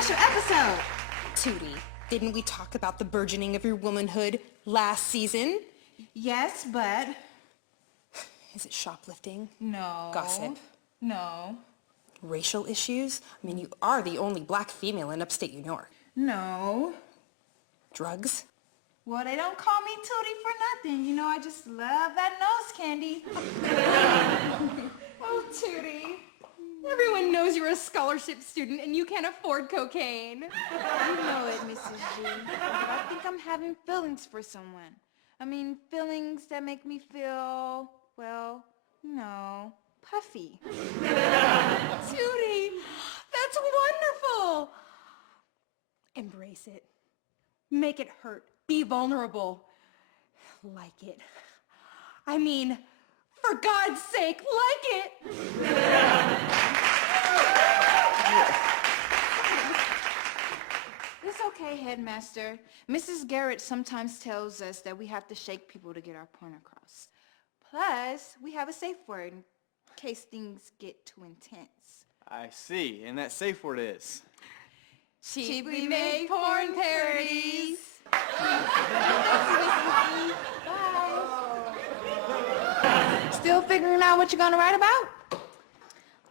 special episode. Tootie, didn't we talk about the burgeoning of your womanhood last season? Yes, but... Is it shoplifting? No. Gossip? No. Racial issues? I mean, you are the only black female in upstate New York. No. Drugs? Well, they don't call me Tootie for nothing. You know, I just love that nose candy. Oh, Tootie. Everyone knows you're a scholarship student and you can't afford cocaine. You know it, Mrs. G. But I think I'm having feelings for someone. I mean, feelings that make me feel, well, you know, puffy. Tootie, that's wonderful. Embrace it. Make it hurt. Be vulnerable. Like it. I mean, for God's sake, like it. It's okay, Headmaster. Mrs. Garrett sometimes tells us that we have to shake people to get our point across. Plus, we have a safe word in case things get too intense. I see, and that safe word is? Cheaply made porn parodies. Bye. Still figuring out what you're gonna write about?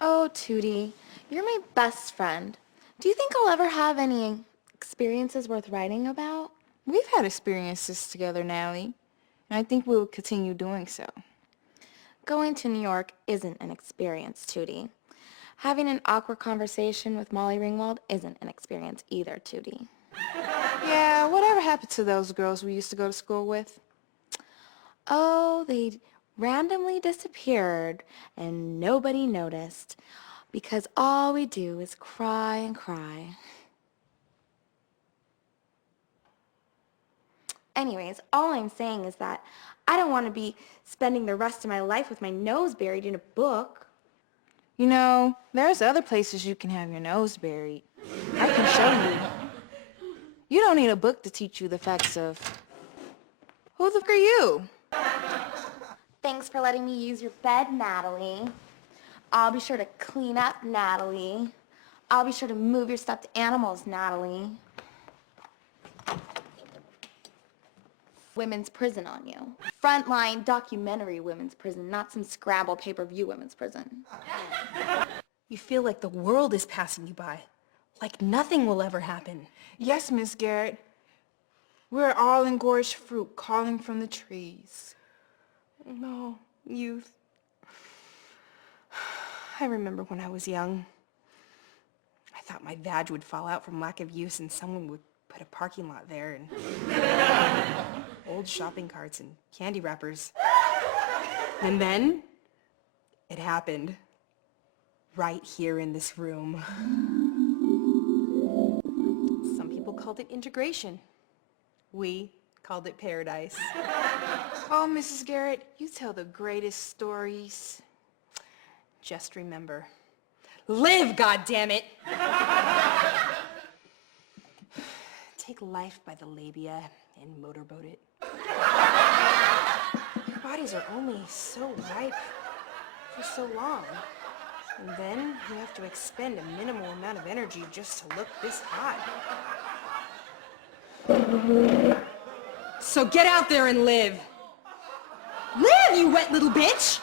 Oh, Tootie, you're my best friend. Do you think I'll ever have any experiences worth writing about? We've had experiences together, Nally, and I think we will continue doing so. Going to New York isn't an experience, Tootie. Having an awkward conversation with Molly Ringwald isn't an experience either, Tootie. Yeah, whatever happened to those girls we used to go to school with? Oh, they randomly disappeared and nobody noticed because all we do is cry and cry. Anyways, all I'm saying is that I don't want to be spending the rest of my life with my nose buried in a book. You know, there's other places you can have your nose buried. I can show you. You don't need a book to teach you the facts of... Who the f*** are you? Thanks for letting me use your bed, Natalie. I'll be sure to clean up, Natalie. I'll be sure to move your stuffed animals, Natalie. Women's prison on you. Frontline documentary women's prison, not some Scrabble pay-per-view women's prison. You feel like the world is passing you by. Like nothing will ever happen. Yes, Miss Garrett. We're all engorged fruit calling from the trees. No, youth. I remember when I was young. I thought my vag would fall out from lack of use and someone would put a parking lot there and old shopping carts and candy wrappers. And then it happened. Right here in this room. Some people called it integration. We called it paradise. Oh, Mrs. Garrett, you tell the greatest stories. Just remember, live, goddammit! Take life by the labia and motorboat it. Our bodies are only so ripe for so long. And then you have to expend a minimal amount of energy just to look this hot. So get out there and live. Live, you wet little bitch!